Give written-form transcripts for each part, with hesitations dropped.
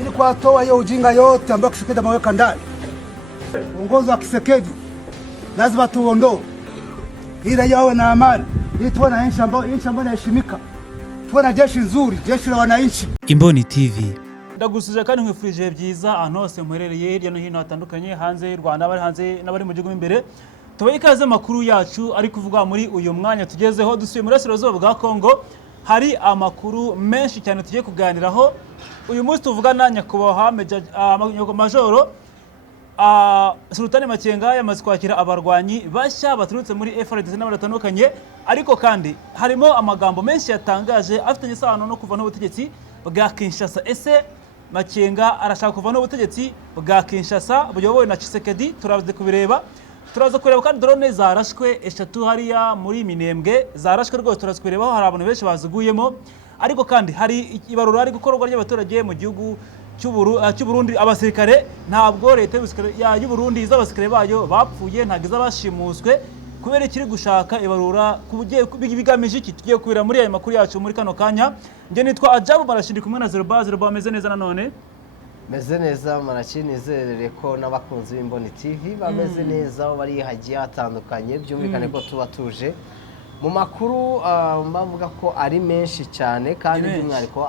ili kuwatoa hiyo ujinga yote ambayo Tshisekedi ameweka ndani. Uongozi wa Tshisekedi lazima tuondoe, ili raia wawe na amani, ili tuwe na nchi ambayo inaheshimika, tuwe na jeshi nzuri, jeshi la wananchi. Imboni TV. Ndagusuje kandi nkwifurije byiza ahantu hose muherereye hirya no hino hatandukanye, hanze y'u Rwanda, bari hanze n'abari mu gihugu imbere. Tubaye ikaze makuru yacu ari kuvuga muri uyu mwanya tugezeho, dusuye muri Burasirazuba bwa Kongo. Hari amakuru menshi cyane tugiye kuganiraho. Uyu munsi tuvugana nyakubahwa Majoro Sultani Makenga yamaze kwakira abarwanyi bashya baturutse muri FARDC n'abatandukanye, ariko kandi harimo amagambo menshi yatangaje afitanye isano no kuva n'ubutegetsi bwa Kinshasa. Ese Makenga arashaka kuva n'ubutegetsi bwa Kinshasa buyobowe na Tshisekedi? Turaze kubireba. Turaza kureba kandi drone zarashwe eshatu hariya muri Minembwe, zarashwe rwose turaza kubirebaho, hari abantu benshi baziguyemo. Ariko kandi hari ibarura ari gukorwa ry'abaturage mu gihugu cy'u Burundi. Abasirikare ntabwo leta y'u Burundi iz'abasirikare bayo bapfuye, ntago izabashimuswe, kubera ikiri gushaka ibarura bigamije iki. Tugiye kubira muri aya makuru yacu muri kano kanya. Nge nitwa Ajabu Marashindi kumwe na Zerba. Ameze neza nanone? Meze neza Marashindi, nizerere ko n'abakunzi b'Imboni TV bameze neza, bari hagiye hatandukanye. Byumvikane ko tuba tuje mu makuru mbavuga ko ari menshi cyane, kandi by'umwihariko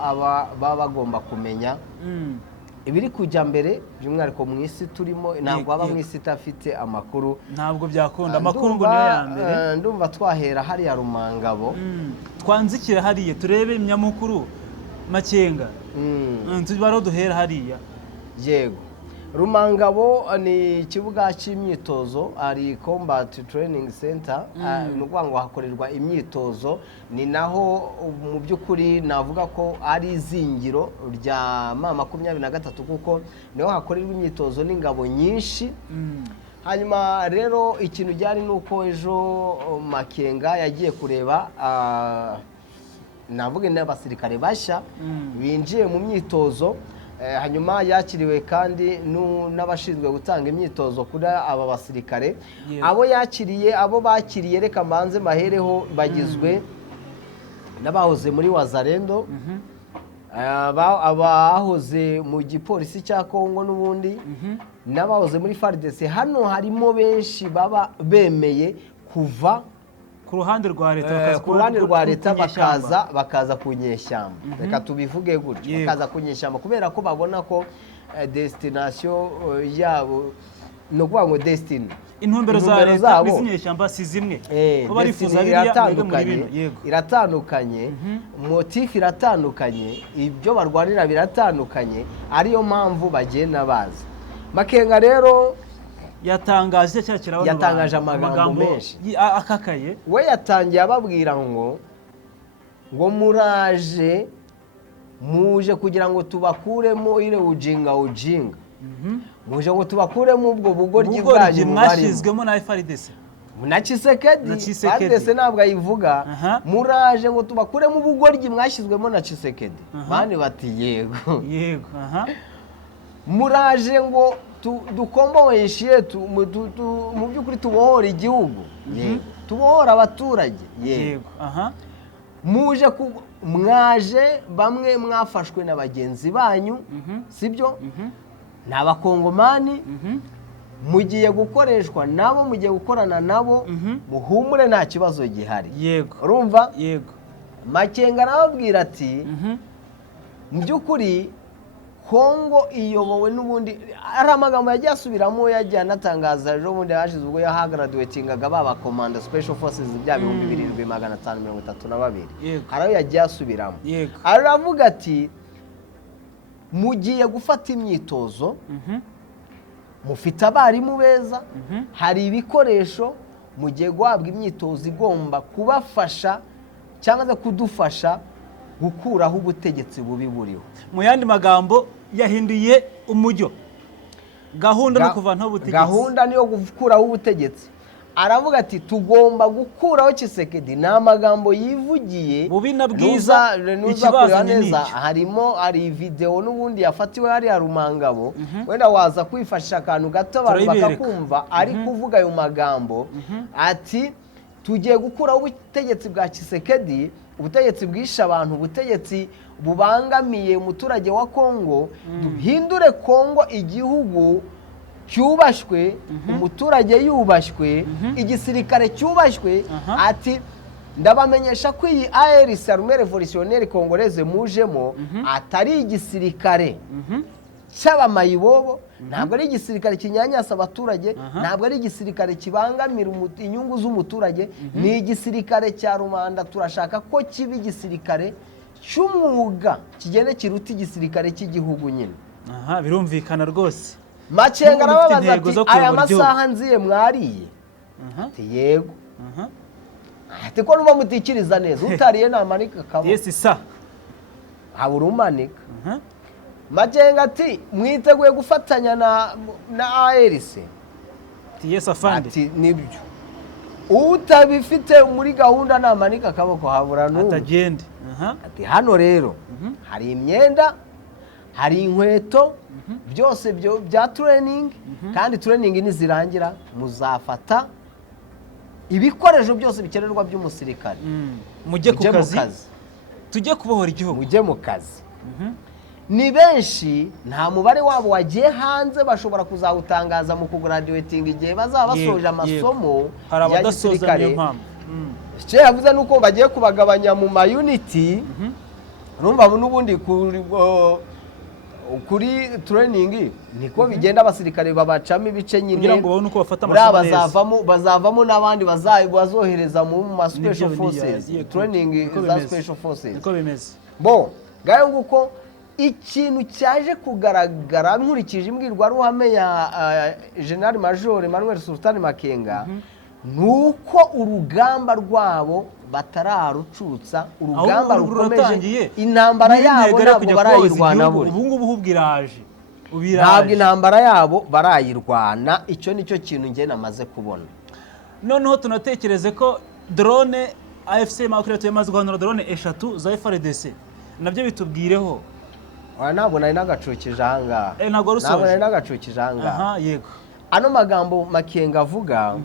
baba bagomba kumenya ibiri kujya mbere, by'umwihariko mu isi turimo. Ntabwo aba mu isi itafite amakuru, ntabwo byakunda. Amakuru ngo niyo ya mbere. Ndumva twahera hariya Rumangabo, twanzikira hariya turebe imyamukuru Makenga. Tubaro duhera hariya. Yego, Rumangabo ni ikibuga cy'imyitozo, ari Combat Training Center. Ni ukuvuga ngo hakorerwa imyitozo, ni naho mu by'ukuri navuga ko ari izingiro rya M23, kuko niho hakorerwa imyitozo n'ingabo nyinshi. Hanyuma rero ikintu byari nuko ejo Makenga yagiye kureba navuga n'abasirikare bashya binjiye mu myitozo. Hanyuma yakiriwe kandi n'abashinzwe gutanga imyitozo kuri aba basirikare. Abo bakiriye reka mbanze mahereho, bagizwe n'abahoze muri Wazalendo, abahoze mu gipolisi cya Kongo n'ubundi, n'abahoze muri FARDC. Hano harimo benshi baba bemeye kuva ku ruhande rwa leta bakaza ku nyeshyamba. Reka tubivuge gutyo, bakaza ku nyeshyamba kubera ko babona ko destination yabo, no kuvuga ngo destiny, intumbero za leta n'inyeshyamba si zimwe, ko barifuza iratandukanye, motif iratandukanye, ibyo barwanira biratandukanye, ariyo mpamvu bagenda baza. Makenga rero yatangaje amagambo menshi akakaye. We yatangiye ababwira ngo muje kugira ngo tubakuremo ile ujinga, muje ngo tubakuremo ubwo bugoryi bwanyu mwashizwemo na FARDC na Tshisekedi. FARDC ntabwo ayivuga. Muraje ngo tubakuremo ubugoryi mwashizwemo na Tshisekedi. Bani bati yego. Muraje ngo dukomboheshe mu by'ukuri tubohora igihugu, tubohora abaturage. Yego. Mwaje bamwe mwafashwe na bagenzi banyu, sibyo? Ni abakongomani, mugiye gukoreshwa nabo, mugiye gukorana nabo, muhumure nta kibazo gihari. Yego. Urumva? Yego. Makenga arababwira ati mu by'ukuri Kongo iyobowe n'ubundi, ari amagambo yagiye asubiramo, yagiye anatangaza ejo bundi hashize ubwo yahagraduatingaga baba Command Special Forces bya 2532. Harayo yagiye asubiramo. Aravuga ati mugiye gufata imyitozo, mufite abarimu beza, hari ibikoresho, mugiye guhabwa imyitozo igomba kubafasha cyangwa se kudufasha gukuraho ubutegetsi bubi buriho. Mu yandi magambo yahinduye umujyo, gahunda no kuvantaho ubutegetsi. Gahunda niyo gukuraho ubutegetsi. Aravuga ati tugomba gukuraho Tshisekedi. Ni amagambo yivugiye bubi na bwiza. Ikibazo neza hari video n'ubundi yafatiwe hari ya Rumangabo. Wenda waza kwifashisha akantu gato abantu bakakumva ari kuvuga ayo magambo. Ati tugiye gukuraho ubutegetsi bwa Tshisekedi, ubutegetsi bwishe abantu, ubutegetsi bubangamiye umuturage wa Kongo, duhindure Kongo igihugu cyubashywe, umuturage yubashywe, igisirikare cyubashywe. Ati ndabamenyesha ko iyi ARC Armée Révolutionnaire Congolaise mujemo atari igisirikare cy'abamayibobo, ntabwo ari igisirikare kinyanyasa abaturage, ntabwo ari igisirikare kibangamira inyungu z'umuturage, ni igisirikare cya rubanda. Turashaka ko kiba igisirikare cy'umwuga kigende kiruta igisirikare cy'igihugu nyine. Birumvikana rwose. Makenga arababaza ati aya masaha nziye mwariye? Ati yego. Ati ko nuba mutikiriza neza, utariye namanika akaboko. Yes sa. Habura umanika. Makenga ati mwiteguye gufatanya na ARC? Ati yes afande. Ati nibyo. Utabifite muri gahunda namanika akaboko habura n'umwe. Atagende. Ati hano rero hari imyenda, hari inkweto, byose bya training, kandi training nizirangira muzafata ibikoresho byose bikenerwa by'umusirikare, mujye ku kazi, tujye kubohora igihugu, mujye mu kazi. Ni benshi, nta mubare wabo wagiye hanze, bashobora kuzawutangaza mu kugraduating igihe bazaba basoje amasomo ya gisirikare. Icyo yavuze nuko bagiye kubagabanya mu ma unity, urumva n'ubundi kuri training niko bigenda, abasirikare babacamo ibice nyine kugira ngo babone uko bafata amasomo bazavamo n'abandi bazohereza mu ma special forces, training za special forces. Niko bimeze. Ngayo nguko ikintu cyaje kugaragara nkurikije imbwirwaruhame ya General Major Emmanuel Sultan Makenga, nuko urugamba rwabo batararucutsa, urugamba rukomeje, intambara yabo ntabwo barayirwana. Ubu ngubu hubwiraje, ntabwo intambara yabo barayirwana. Icyo nicyo kintu njye namaze kubona. Noneho tunatekereze ko drone AFC makurete yamaze guhanura drone 3 za FARDC, nabyo bitubwireho. Ntabwo nari nagacukije ahangaha. Ntabwo nari nagacukije ahangaha. Yego. Ano magambo Makenga avuga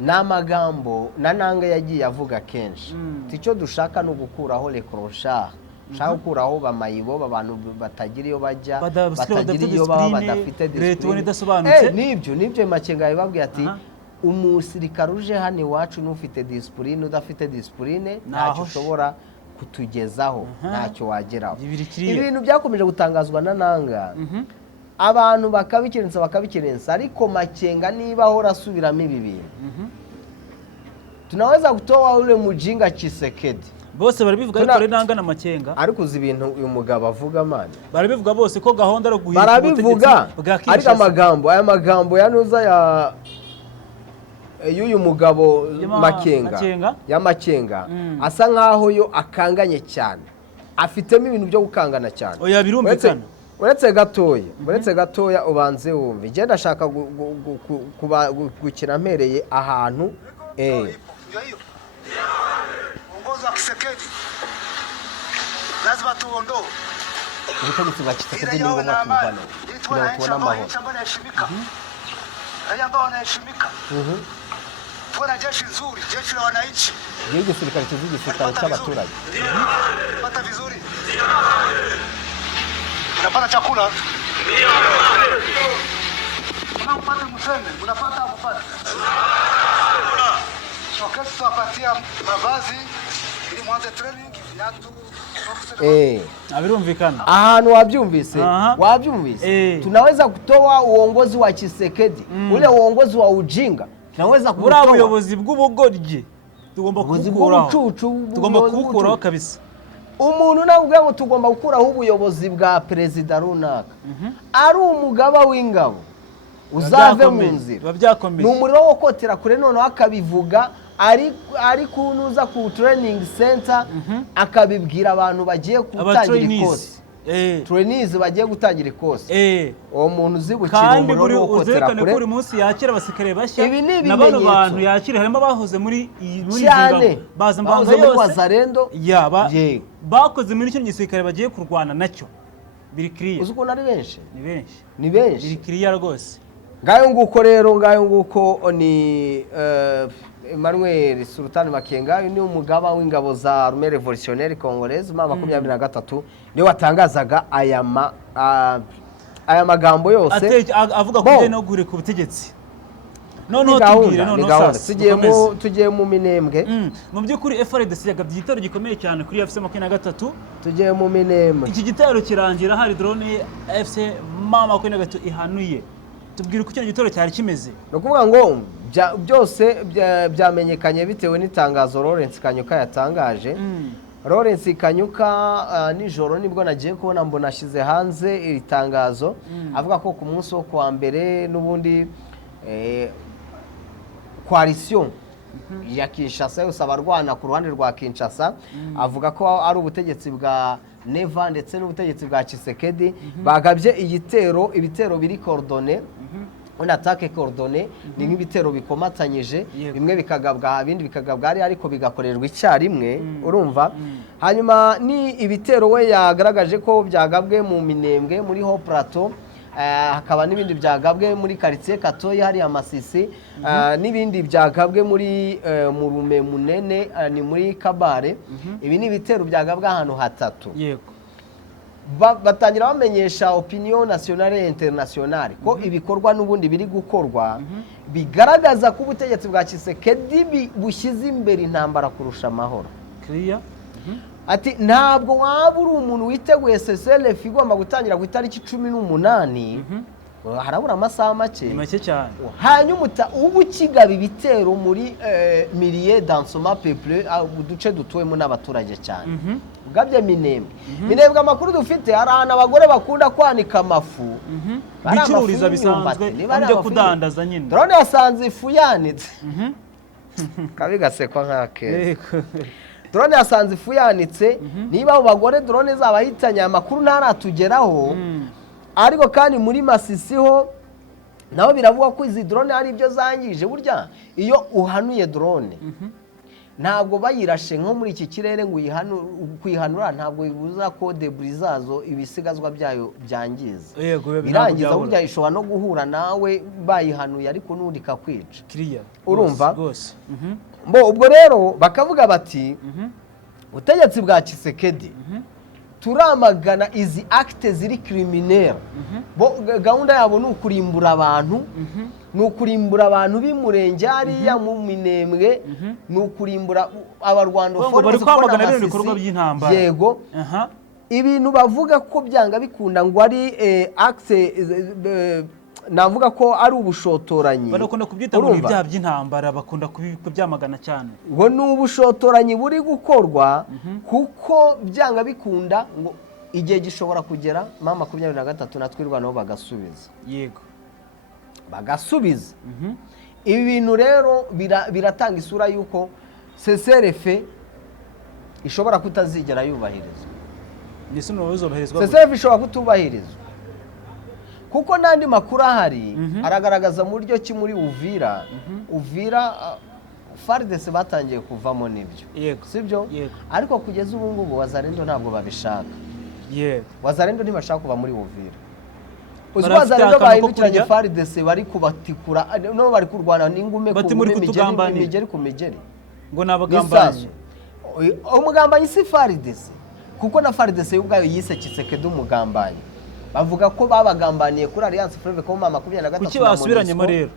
ni amagambo Nananga yagiye avuga kenshi. Icyo dushaka ni ugukuraho rekorosha, dushaka gukuraho bamayibo, abantu batagira iyo bajya, batagira iyo baba, badafite disipurine. Nibyo Makenga yababwiye ati umusirikare uje hano iwacu n'ufite disipurine, udafite disipurine ntacyo ushobora kutugezaho, ntacyo wageraho. Ibintu byakomeje gutangazwa na Nanga, abantu bakabikirensa, ariko Makenga niba ahora asubiramo ibi bintu, tunaweza kutoa ule mujinga Tshisekedi. Bose barabivuga ariko ari Nanga na Makenga. Ariko uzi ibintu uyu mugabo avuga mane, barabivuga bose ko gahunda ari guhita barabivuga, ariko aya magambo yanuza y'uyu mugabo Makenga asa nkaho yo akanganye cyane, afitemo ibintu byo gukangana cyane. Oya birumvikana. Uretse gatoya ubanze wumve. Igenda ashaka gukina mpereye ahantu uongozi wa Tshisekedi lazima tuondoe ubutegetsi bwa Tshisekedi ngo batuvane kugira ngo tubone amahoro. Raia ambao wanaheshimika, tuwe na jeshi nzuri, jeshi la wananchi. Yeye serikali tuzi gisirikare cy'abaturage. Pata vizuri. Unapata chakula? Ndio. Unapata mseme, unapata kupata. Wakati tuwapatia mavazi ili mwanze training, viatu. Abirumvikana. Ahantu wabyumvise. Tunaweza kutoa uongozi wa Tshisekedi, ule uongozi wa ujinga. Tunaweza kutoa ubuyobozi bw'ubugoryi. Tugomba kubukuraho kabisa. Umuntu navuga ngo tugomba gukuraho ubuyobozi bwa perezida runaka, ari umugaba w'ingabo, uzave mu nzira. Ni umuriro wo kotera kure, noneho akabivuga ari kunuza ku training center, akabibwira abantu bagiye gutangira ikosi. Trainees bagiye gutangira ikosi. Uwo muntu uzibukira umuriro wo kotera kure. Kandi buri munsi yakira abasikare bashya, n'abano bantu yakira harimo bahoze muri cyane, baza mbanga yose Wazarendo, bakoze muri cyo gisirikare bagiye kurwana nacyo. Biri clear. Uzi ko nari benshi? Ni benshi. Biri clear rwose. Ngayo nguko rero, ngayo nguko ni Emmanuel Sultan Makenga ni umugaba w'ingabo za Armée Révolutionnaire Congolaise ma 23 niwe watangazaga aya magambo yose avuga ko no gure ku butegetsi none tubwire none sasa tugiye mu minembwe mu by'ukuri FARDC yagabye igitero gikomeye cyane kuri FC 23 tugiye mu minembwe iki gitero kirangira hari drone FC 23 ihanuye tubwire uko cyane gitoro cyari kimeze no kuvuga ngo byose byamenyekanye bitewe n'itangazo Lawrence Kanyuka yatangaje Lawrence Kanyuka nijoro nibwo nagiye kubona mbona ashize hanze iri tangazo avuga ko ku munsi wo kwa mbere n'ubundi coalition ya Kinshasa yose abarwana ku ruhande rwa Kinshasa avuga ko ari ubutegetsi bwa Neva ndetse n'ubutegetsi bwa Tshisekedi bagabye ibitero biri coordonné on attaque coordonnée ni nk'ibitero bikomatanyije bimwe bikagabwa ibindi bikagabwa ariko bigakorerwa icyarimwe urumva hanyuma ni ibitero we yagaragaje ko byagabwe mu Minembwe muri Haut Plateau hakaba n'ibindi byagabwe muri quartier Katoyi hari Amasisi n'ibindi byagabwe muri Murume Munene ni muri Kabare ibi ni ibitero byagabwa ahantu hatatu yego batangira bamenyesha opinion nationale et internationale ko ibikorwa n'ubundi biri gukorwa bigaragaza ko ubutegetsi bwa Tshisekedi bushyize imbere intambara kurusha amahoro clear ati ntabwo waba uri umuntu witeguye CCLF igomba gutangira ku itariki 18 harabura amasaha make cyane hanyuma ubu kigaba ibitero muri milliers d'ensoma peuple uduce dutuwemo n'abaturage cyane ugabye Minembwe amakuru dufite hari ahantu abagore bakunda kwanika amafu bicururiza bisanzwe byo kudandaza nyine drone yasanze ifu yanitse kabigasekwa nkake drone yasanze ifu yanitse niba abo bagore drone zabahitanye amakuru ntaratugeraho ariko kandi muri Masisi ho naho biravuga ko izi drone ari byo zangije burya iyo uhanuye drone ntabwo bayirashe nko muri iki kirere ngo kuyihanura ntabwo bibuza ko debris zazo ibisigazwa byayo byangiza birangiza burya ishobora no guhura nawe bayihanuye ariko n'undi kakwica urumva ubwo rero bakavuga bati ubutegetsi bwa Tshisekedi turamagana izi acte ziri criminel gahunda yabo ni ukurimbura abantu b'imurenge hariya mu Minembwe ni ukurimbura abarwanda bari kwamagana ibintu bikorwa by'intambara yego ibintu bavuga ko byanga bikunda ngo ari acte navuga ko ari ubushotoranyi bakunda kubyita ngo ibyaha by'intambara bakunda kubyamagana cyane ngo ni ubushotoranyi buri gukorwa kuko byanga bikunda ngo igihe gishobora kugera mama 23 natwirwanaho bagasubiza yego bagasubiza ibi bintu rero biratanga isura yuko CCLF ishobora kutazigera yubahirizwa nise n'ubuzobahirizwa CCLF ishobora kutubahirizwa kuko nandi makuru ahari aragaragaza mu buryo ki muri Uvira FARDC batangiye kuvamo nibyo sibyo ariko kugeza ubu ngubu Wazalendo ntabwo babishaka Wazalendo ntibashaka kuva muri Uvira Wazalendo bahindukiranye FARDC bari kubatikura no bari kurwana n'ingume ku migeri ku migeri ngo nabagambanyi umugambanyi si FARDC kuko na FARDC ubwayo yise Tshisekedi umugambanyi bavuga ko babagambaniye kuri Alliance Fleuve ko mama 23 kuki basubiranyemo rero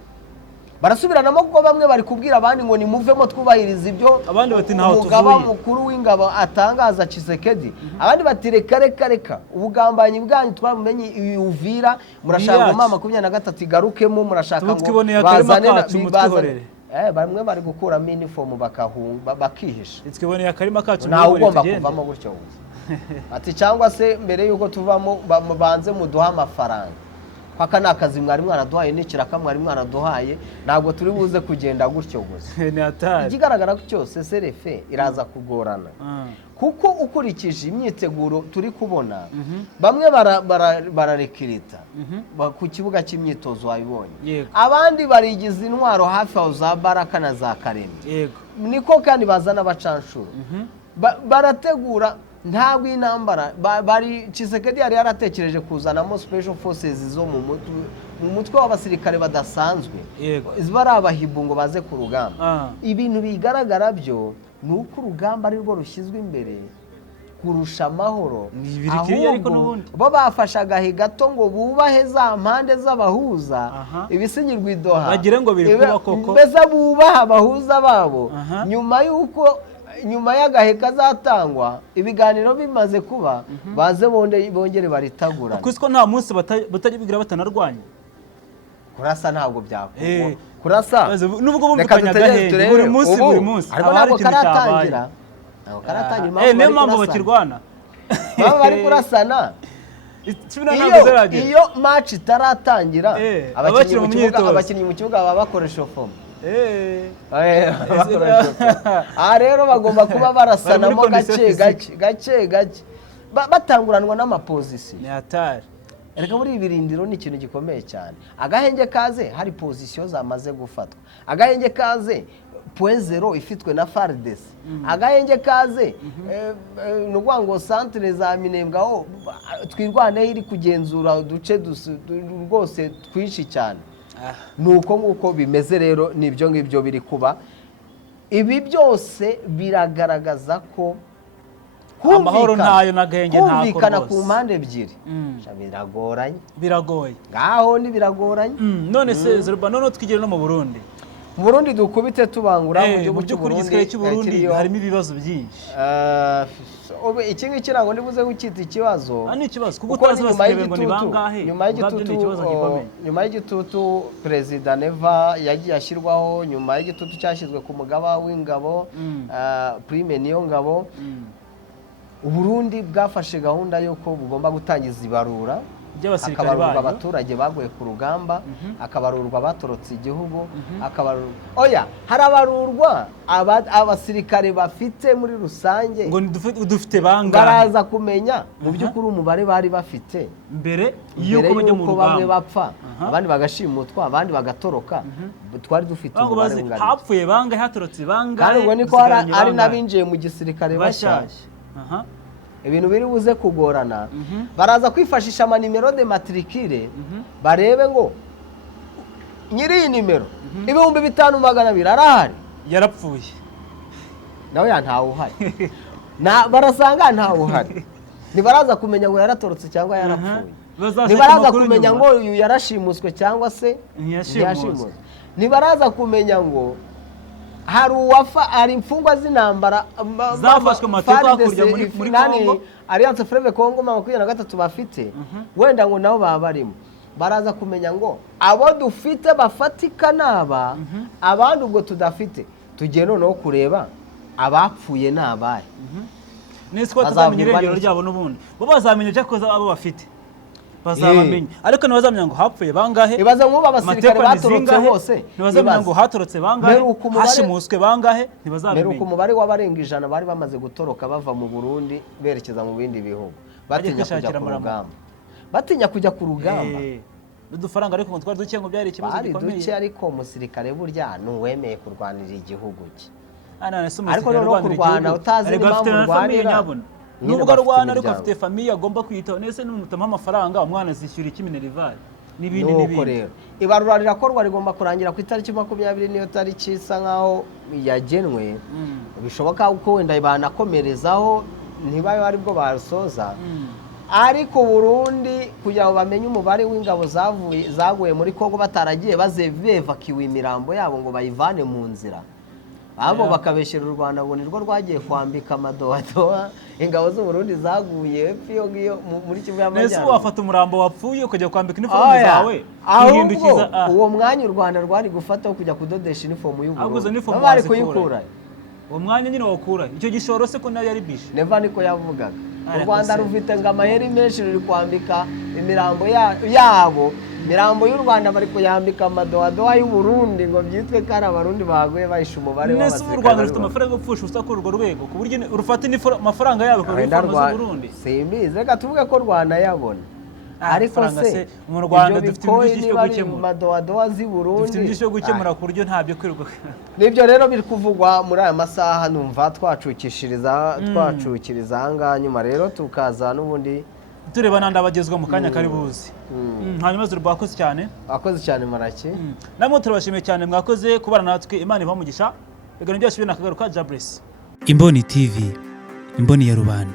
barasubiranamo kuko bamwe bari kubwira abandi ngo nimuvemo twubahiriza ibyo abandi bati ntaho tuvuye umugaba mukuru w'ingabo atangaza Tshisekedi abandi bati reka ubugambanyi bwanyu twabumenye Uvira murashaka mama 23 igarukemo murashaka ngo bazane bamwe bari gukuramo uniform bakihisha twiboneye akarima kacu nawe ugomba kuvamo gutyo ati cyangwa se mbere yuko tuvamo banze muduha amafaranga kwaka nakazi mwari mwaraduhaye n'ikiraka mwari mwaraduhaye ntabwo turi buze kugenda gutyo gusa ikigaragara ko cyose CCLF iraza kugorana kuko ukurikije imyiteguro turi kubona bamwe bararekirita ku kibuga cy'imyitozo wabibonye abandi barigize intwaro hafi aho za Baraka na za Karembe niko kandi bazana abacanshuro barategura ntabwo intambara bari Tshisekedi yari yaratekereje kuzanamo special forces zo mu mutwe w'abasirikare badasanzwe bari abahibu ngo baze ku rugamba. Ibintu bigaragara byo ni uko urugamba ari rwo rushyizwe imbere kurusha amahoro, bo bafashe agahe gato ngo bubahe za mpande z'abahuza ibisinyirwa idoha bagira ngo biri kuba koko, mbese bubaha abahuza babo nyuma y'agahe kazatangwa ibiganiro bimaze kuba baze bongere baritagurana. Kuko nta munsi batajya bigira batanarwanya. Kurasa ntabwo byakugwa, kurasa nubwo bumvikanya agahe buri munsi ariko ntabwo karatangira. Niyo mpamvu bakirwana baba bari kurasana. Iyo match itaratangira abakinnyi mu kibuga baba bakoresha fomu. Rero bagomba kuba barasanamo gake batanguranwa n'amapozisiyo. Erega muri ibirindiro ni ikintu gikomeye cyane. Agahenge kaze hari pozisiyo zamaze gufatwa, agahenge kaze point zero ifitwe na FARDC, agahenge kaze n'ubwo ngo centre za Minembwa twirwane iri kugenzura uduce rwose twinshi cyane. Nuko nguko bimeze rero nibyo ngibyo biri kuba. Ibi byose biragaragaza ko amahoro ntayo n'agahenge ntako kumvikana ku mpande ebyiri biragoye ngaho ni biragoranye. None se Zeruba none twigire no mu Burundi. Mu Burundi dukubite tubangura mu gihugu cy'Uburundi harimo ibibazo byinshi. Iki ngiki ntabwo ndibuze gukita ikibazo. Ni ikibazo kuko utazi basirebe ngo ni bangahe. Nyuma y'igitutu Perezida Neva yagiye ashyirwaho, nyuma y'igitutu cyashyizwe ku mugaba w'ingabo Prime Niyongabo, Uburundi bwafashe gahunda yuko bugomba gutangiza ibarura akabarurwa abaturage baguye ku rugamba, akabarurwa batorotse igihugu, harabarurwa abasirikare bafite muri rusange ngo dufite bangahe, baraza kumenya mu by'ukuri umubare bari bafite mbere yuko bamwe bapfa abandi bagashimutwa abandi bagatoroka. Twari dufite umubare ungana hapfuye bangahe, hatorotse bangahe, kandi ngo niko ari n'abinjiye mu gisirikare bashyashya. Ibintu biri buze kugorana. Baraza kwifashisha amanimero de matricule barebe ngo nyiri iyi nimero 5,200 arahari, yarapfuye nawe ntawe uhari, barasanga ntawe uhari. Ntibaraza kumenya ngo yaratorotse cyangwa yarapfuye, ntibaraza kumenya ngo uyu yarashimuswe cyangwa se ntiyashimuswe, ntibaraza kumenya ngo hari hari imfungwa z'intambara zafashwe amateka hakurya muri Kongo, Alliance Fleuve Congo 23 bafite, wenda ngo nabo baba barimo. Baraza kumenya ngo abo dufite bafatika naba, abandi ubwo tudafite tugiye noneho kureba abapfuye nabaye. Nesiko tuzamenya irengero ryabo n'ubundi bo bazamenya cyo koza abo bafite bazabamenya, ariko ntibazamenya ngo hapfuye bangahe, ibaza nk'ubu abasirikare batorotse hose, ntibazamenya ngo hatorotse bangahe, hashimuswe bangahe, ntibazamenya. Meruko umubare w'abarenga 100 bari bamaze gutoroka bava mu Burundi berekeza mu bindi bihugu batinya kujya ku rugamba. Udufaranga ariko ngo twari duke ngo byari ikibazo gikomeye, duke ariko umusirikare burya nuwemeye kurwanira igihugu cye. Ariko no kurwana utazi impamvu urwanira, nubwo arwana ariko afite famiye agomba kwitaho. Nese n'umutama amafaranga umwana azishyura ikiminerivali n'ibindi n'ibindi. Ibarura rirakorwa rigomba kurangira ku itariki 20 niyo tariki isa nkaho yagenwe. Bishoboka uko wenda banakomerezaho ntibayo ari bwo basoza. Ariko Burundi kugira ngo bamenye umubare w'ingabo zaguye muri Kongo bataragiye bazevakiwe imirambo yabo ngo bayivane mu nzira, abo bakabeshyira u Rwanda ngo nirwo rwagiye kwambika amadoadoa ingabo z'u Burundi zaguye pfiyo ngiyo muri Kivu y'Amajyaruguru. Nese wafata umurambo wapfuye ukajya kwambika uniforme zawe uhindukiza uwo mwanya u Rwanda rwari gufata kujya kudodesha uniforme y'u Burundi, bari kuyikura uwo mwanya nyine wakura icyo gishoro se ko nayo yari bishe. Neva niko yavugaga u Rwanda rufite ngo amaheri menshi ruri kwambika imirambo yabo, mirambo y'u Rwanda bari kuyambika amadoadoa y'u Burundi ngo byitwe ko ari abarundi baguye bahisha umubare w'abasirikare. Nese u Rwanda rufite amafaranga yo gupfusha ubusa kuri urwo rwego ku buryo rufata amafaranga yabo ku uniforme z'u Burundi. Simbizi, reka tuvuge ko Rwanda yabona ariko se mu Rwanda dufite byinshi cyo gukemura madowadowa z'i Burundi dufite byinshi cyo gukemura ku buryo ntabyo kwiruka nibyo rero biri kuvugwa muri aya masaha numva twacukishiriza ahangaha nyuma rero tukaza n'ubundi tureba n'andi abagezwa mu kanya kari buzi hanyuma zurwakoze cyane wakoze cyane Maraki namwe turabashimiye cyane mwakoze kubana natwe Imana ibamugisha ibiganiro byacu binakagaruka Jabless Imboni TV imboni ya rubanda.